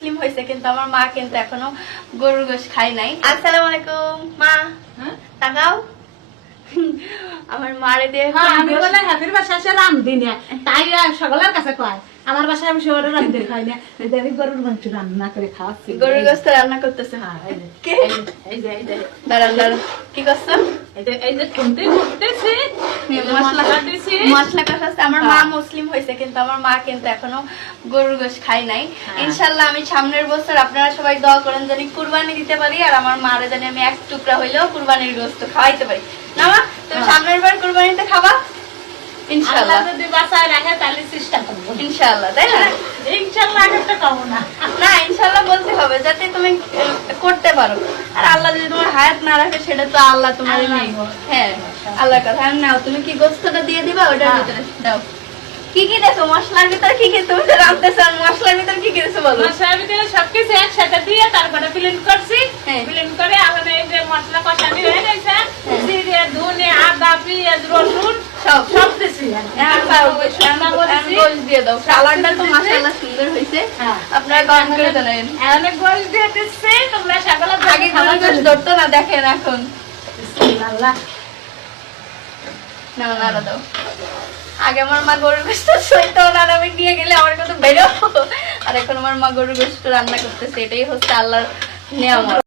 মুসলিম হয়েছে কিন্তু আমার মা কিন্তু এখনো গরুর গোশত খায় নাই। আসসালামু আলাইকুম মা, তাকাও আমার মারে দিয়ে আমি বলে হাতের বাসা আসে রান্ধি না, তাই সকলের কাছে কয় আমার বাসায় আমি সবার রান্ধতে খাই না, আমি গরুর মাংস রান্না করে খাওয়াচ্ছি। গরুর গোশত রান্না করতেছে। কে? দাঁড়ান দাঁড়ান, কি করছো? এই যে খুনতে করতেছি মশলা কষাচ্ছে। আমার মা মুসলিম হয়েছে কিন্তু আমার মা কিন্তু এখনো গরুর গোশত খায় নাই। ইনশাল্লাহ আমি সামনের বছর আপনারা সবাই দোয়া করেন জানি কুরবানি দিতে পারি, আর আমার মারে জানি আমি এক টুকরা হইলেও কুরবানির গোশত খাওয়াইতে পারি। না মা, তুমি সামনের বার কুরবানিতে খাবা ইনশাআল্লাহ। যদি বাসায় রাখে তাহলে চেষ্টা করবো ইনশাআল্লাহ, তাই না? ইনশাআল্লাহ একটা খাবো না। না, ইনশাআল্লাহ বলতে হবে যাতে তুমি করতে পারো। আর আল্লাহ যদি তোমার হায়াত না রাখে সেটা তো আল্লাহ তোমার নেই। হ্যাঁ, আল্লাহর কথা। নাও, তুমি কি গোশতটা দিয়ে দিবা ওটার ভিতরে দাও। কি কি দেখো মশলার ভিতরে? কি কি তুমি রাঁধতেছো? মশলার ভিতরে কি কি দিছো বলো? মশলার ভিতরে সবকিছু একসাথে দিয়ে তারপরে ব্লেন্ড করছি। ব্লেন্ড করে এখন এই যে মশলা কষানি হয়ে গেছে, জিরে, ধনে, আদা, পেঁয়াজ, রসুন সব দিছি। গোশ দিয়ে দাও। কালারটা তো মাশাআল্লাহ সুন্দর হয়েছে। আপনারা কমেন্ট করে জানাবেন। অনেক গোশ দিয়ে দিচ্ছি, তোমরা সকলে আগে গরুর গোশত ধরতো না, দেখেন এখন। আল্লাহ না না দাও। আগে আমার মা গরুর গোশত সইতো না, আমি নিয়ে গেলে আমার কত বেরো। আর এখন আমার মা গরুর গোশত রান্না করতেছে, এটাই হচ্ছে আল্লাহর নিয়ামত।